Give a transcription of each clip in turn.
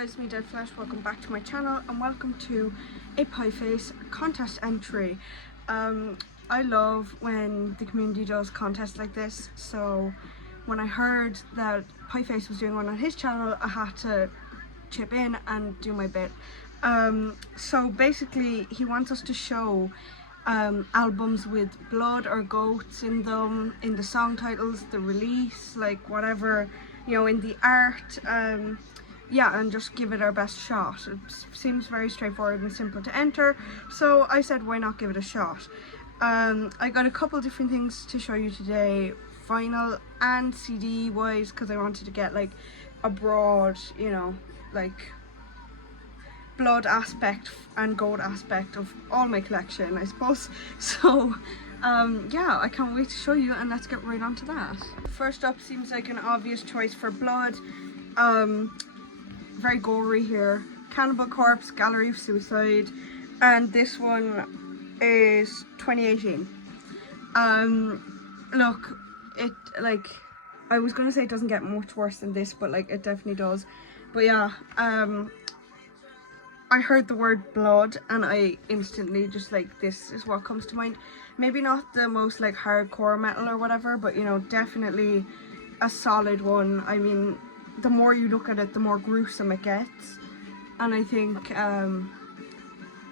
guys, me Dead Flesh. Welcome back to my channel and welcome to a Pieface contest entry. I love when the community does contests like this, so when I heard that Pieface was doing one on his channel, I had to chip in and do my bit. So basically he wants us to show albums with blood or goats in them, in the song titles, the release, like whatever, you know, in the art. Yeah, and just give it our best shot. It seems very straightforward and simple to enter, so I said why not give it a shot. I got a couple different things to show you today, vinyl and CD wise, because I wanted to get like a broad, you know, like blood aspect and gold aspect of all my collection, I suppose. So yeah, I can't wait to show you, and let's get right on to that. First up seems like an obvious choice for blood. Very gory here. Cannibal Corpse, Gallery of Suicide, and this one is 2018. Look, it, like, I was gonna say it doesn't get much worse than this, but like it definitely does. But yeah, I heard the word blood and I instantly just like, this is what comes to mind. Maybe not the most like hardcore metal or whatever, but you know, definitely a solid one. I mean, the more you look at it, the more gruesome it gets, and I think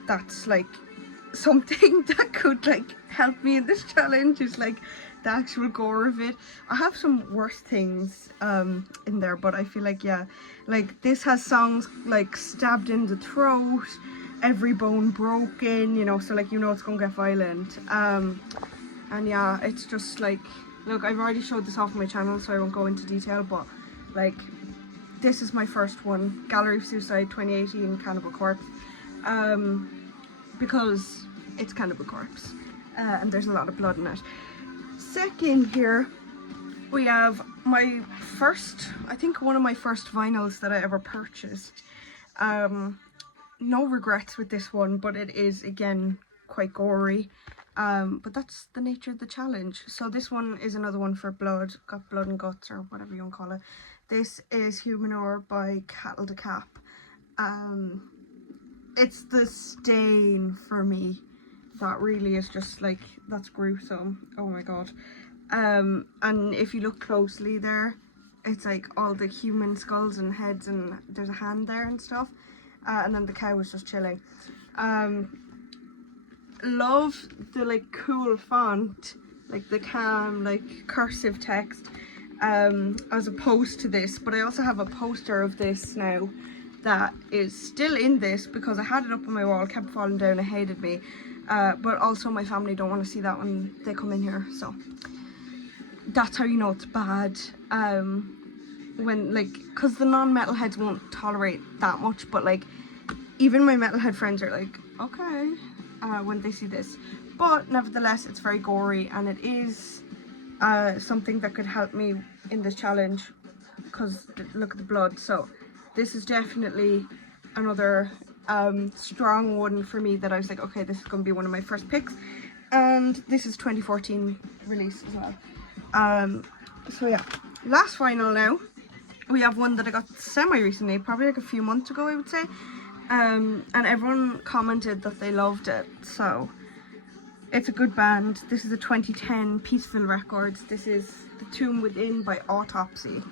that's like something that could like help me in this challenge, is like the actual gore of it. I have some worse things in there, but I feel like, yeah, like this has songs like stabbed in the throat, every bone broken, you know, so like, you know, it's gonna get violent. And yeah, it's just like, look, I've already showed this off on my channel, so I won't go into detail, but like, this is my first one, Gallery of Suicide 2018 Cannibal Corpse, because it's Cannibal Corpse, and there's a lot of blood in it. Second here, we have my first, I think one of my first vinyls that I ever purchased. No regrets with this one, but it is again quite gory, but that's the nature of the challenge. So this one is another one for blood, got blood and guts, or whatever you want to call it. This is Humanure by Cattle de Cap. It's the stain for me that really is just like, that's gruesome. Oh my god. And if you look closely there, it's like all the human skulls and heads, and there's a hand there and stuff, and then the cow was just chilling. Love the like cool font, like the calm like cursive text, as opposed to this. But I also have a poster of this now that is still in this because I had it up on my wall, kept falling down, it hated me, but also my family don't want to see that when they come in here, so that's how you know it's bad. When like, because the non-metalheads won't tolerate that much, but like even my metalhead friends are like, okay, when they see this. But nevertheless, it's very gory, and it is something that could help me in this challenge, because look at the blood. So this is definitely another strong one for me that I was like, okay, this is going to be one of my first picks. And this is 2014 release as well. So yeah, last vinyl now. We have one that I got semi-recently, probably like a few months ago, I would say. And everyone commented that they loved it, so it's a good band. This is a 2010 Peaceful Records. This is The Tomb Within by Autopsy.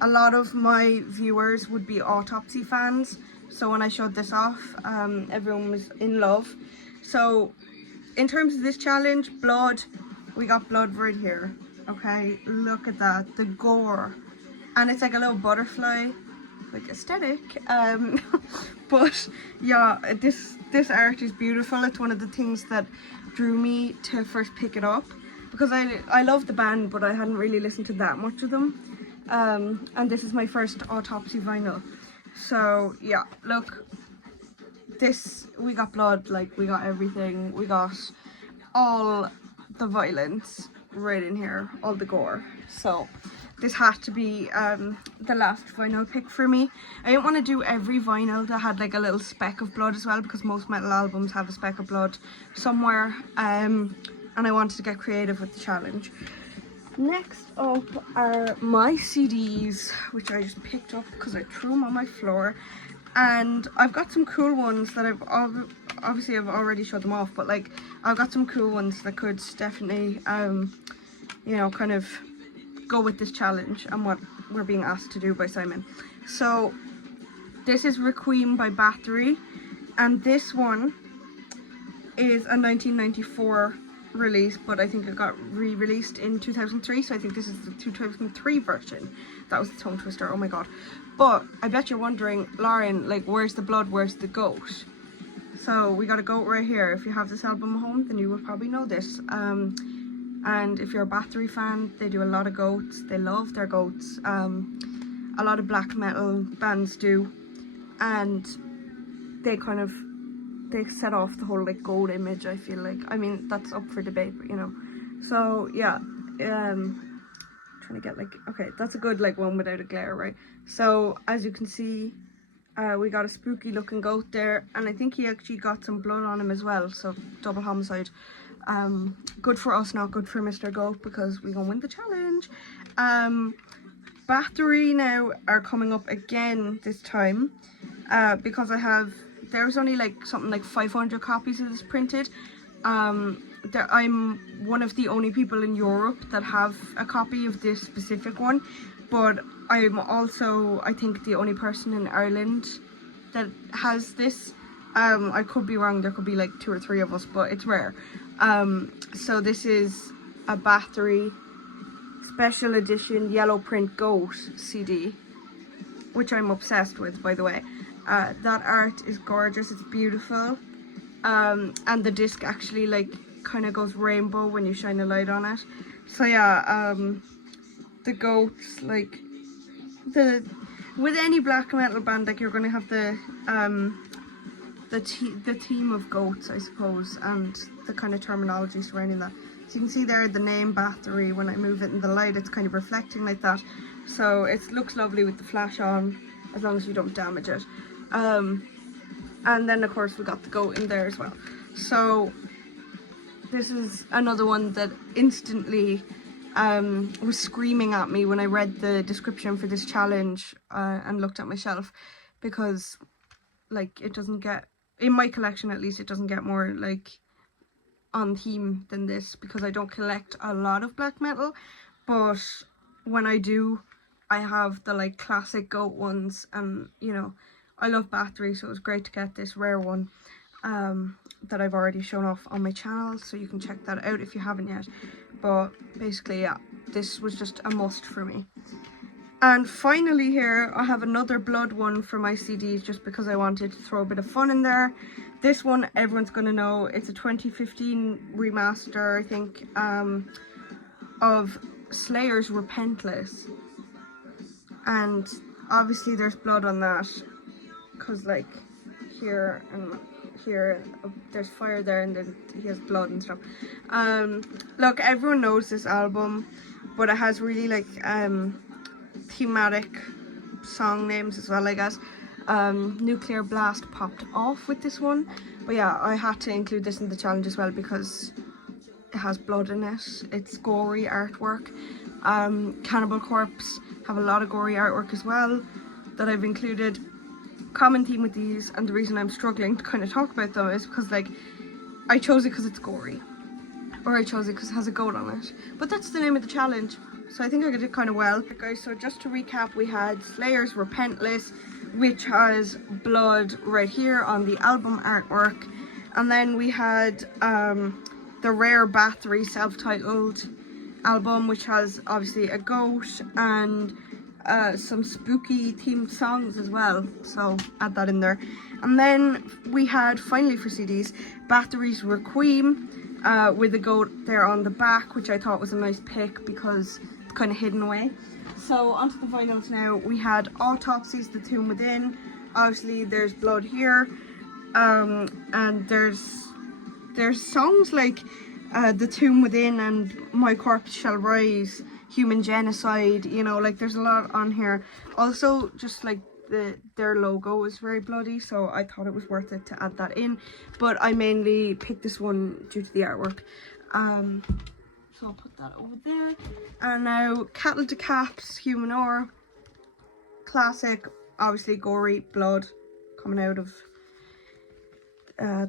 A lot of my viewers would be Autopsy fans, so when I showed this off, everyone was in love. So in terms of this challenge, blood, we got blood right here. Okay, look at that, the gore, and it's like a little butterfly, like aesthetic. But yeah, this art is beautiful. It's one of the things that drew me to first pick it up, because I love the band, but I hadn't really listened to that much of them. And this is my first Autopsy vinyl. So yeah, look, this, we got blood, like we got everything, we got all the violence right in here, all the gore. So this had to be the last vinyl pick for me. I didn't want to do every vinyl that had like a little speck of blood as well, because most metal albums have a speck of blood somewhere, and I wanted to get creative with the challenge. Next up are my CDs, which I just picked up because I threw them on my floor. And I've got some cool ones that obviously I've already showed them off, but like I've got some cool ones that could definitely you know, kind of go with this challenge and what we're being asked to do by Simon. So this is Requiem by Bathory, and this one is a 1994 release, but I think it got re-released in 2003, so I think this is the 2003 version. That was the tongue twister, oh my god. But I bet you're wondering, Lauren, like, where's the blood, where's the goat? So we got a goat right here. If you have this album at home, then you will probably know this. And if you're a Bathory fan, they do a lot of goats. They love their goats. A lot of black metal bands do, and they kind of, they set off the whole like goat image, I feel like. I mean, that's up for debate, but you know. So yeah, trying to get like, okay, that's a good like one without a glare, right? So as you can see, we got a spooky looking goat there, and I think he actually got some blood on him as well, so double homicide. Good for us, not good for Mr. Goat, because we gonna win the challenge. Bathory now are coming up again this time, because there's only like something like 500 copies of this printed. I'm one of the only people in Europe that have a copy of this specific one, but I'm also, I think, the only person in Ireland that has this. I could be wrong, there could be like 2 or 3 of us, but it's rare. So this is a Bathory special edition yellow print goat CD, which I'm obsessed with, by the way. That art is gorgeous, it's beautiful, and the disc actually like kind of goes rainbow when you shine a light on it. So yeah, the goats, like with any black metal band, like you're gonna have the theme of goats, I suppose, and the kind of terminology surrounding that. So you can see there the name Bathory. When I move it in the light, it's kind of reflecting like that, so it looks lovely with the flash on, as long as you don't damage it. And then of course we got the goat in there as well. So this is another one that instantly was screaming at me when I read the description for this challenge and looked at my shelf, because like it doesn't get, in my collection at least, it doesn't get more like on theme than this, because I don't collect a lot of black metal, but when I do, I have the like classic goat ones, and you know, I love Bathory, so it was great to get this rare one that I've already shown off on my channel, so you can check that out if you haven't yet. But basically, yeah, this was just a must for me. And finally here, I have another blood one for my CDs, just because I wanted to throw a bit of fun in there. This one everyone's gonna know. It's a 2015 remaster, I think, of Slayer's Repentless. And obviously there's blood on that, because like here and here there's fire there, and then he has blood and stuff. Look, everyone knows this album, but it has really like thematic song names as well, I guess. Nuclear Blast popped off with this one, but yeah, I had to include this in the challenge as well because it has blood in it. It's gory artwork. Cannibal Corpse have a lot of gory artwork as well that I've included. Common theme with these, and the reason I'm struggling to kind of talk about them is because like I chose it because it's gory, or I chose it because it has a goat on it, but that's the name of the challenge, so I think I did it kind of well. Okay, guys, so just to recap, we had Slayer's Repentless, which has blood right here on the album artwork, and then we had the rare Bathory self-titled album, which has obviously a goat and some spooky themed songs as well, so add that in there. And then we had, finally for CDs, Bathory's Requiem with a goat there on the back, which I thought was a nice pick because it's kind of hidden away. So onto the vinyls now. We had Autopsies, The Tomb Within. Obviously there's blood here, and there's songs like The Tomb Within and My Corpse Shall Rise, Human Genocide, you know, like there's a lot on here. Also, just like their logo is very bloody, so I thought it was worth it to add that in, but I mainly picked this one due to the artwork. So I'll put that over there. And now Cattle Decaps, Human Ore, classic, obviously gory, blood, coming out of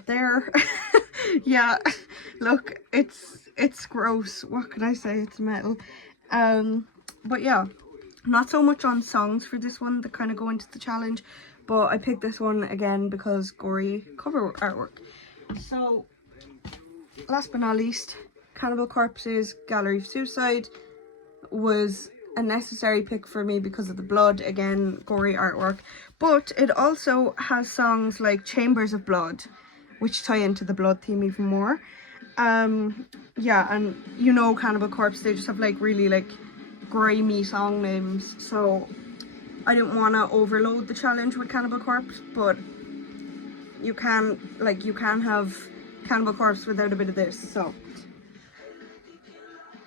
there. Yeah, look, it's gross. What can I say? It's metal. But yeah, not so much on songs for this one that kind of go into the challenge, but I picked this one again because gory cover artwork. So last but not least, Cannibal Corpse's Gallery of Suicide was a necessary pick for me because of the blood. Again, gory artwork, but it also has songs like Chambers of Blood, which tie into the blood theme even more. Yeah, and you know Cannibal Corpse, they just have like really like grimy song names, so I didn't want to overload the challenge with Cannibal Corpse, but you can have Cannibal Corpse without a bit of this. So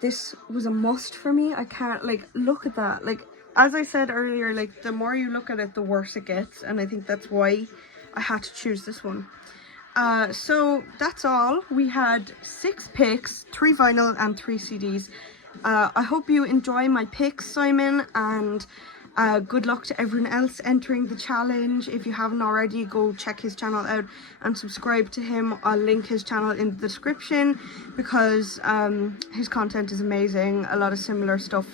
this was a must for me. I can't, like, look at that. Like, as I said earlier, like, the more you look at it, the worse it gets, and I think that's why I had to choose this one. So that's all. We had 6 picks, 3 vinyl and 3 CDs. I hope you enjoy my picks, Simon, and good luck to everyone else entering the challenge. If you haven't already, go check his channel out and subscribe to him. I'll link his channel in the description because his content is amazing. A lot of similar stuff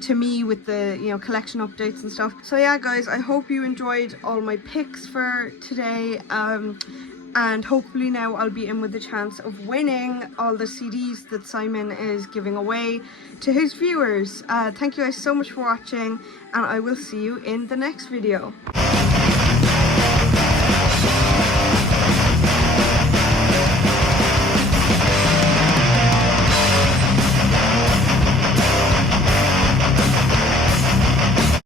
to me with the, you know, collection updates and stuff. So yeah, guys, I hope you enjoyed all my picks for today. And hopefully now I'll be in with the chance of winning all the CDs that Simon is giving away to his viewers. Thank you guys so much for watching, and I will see you in the next video.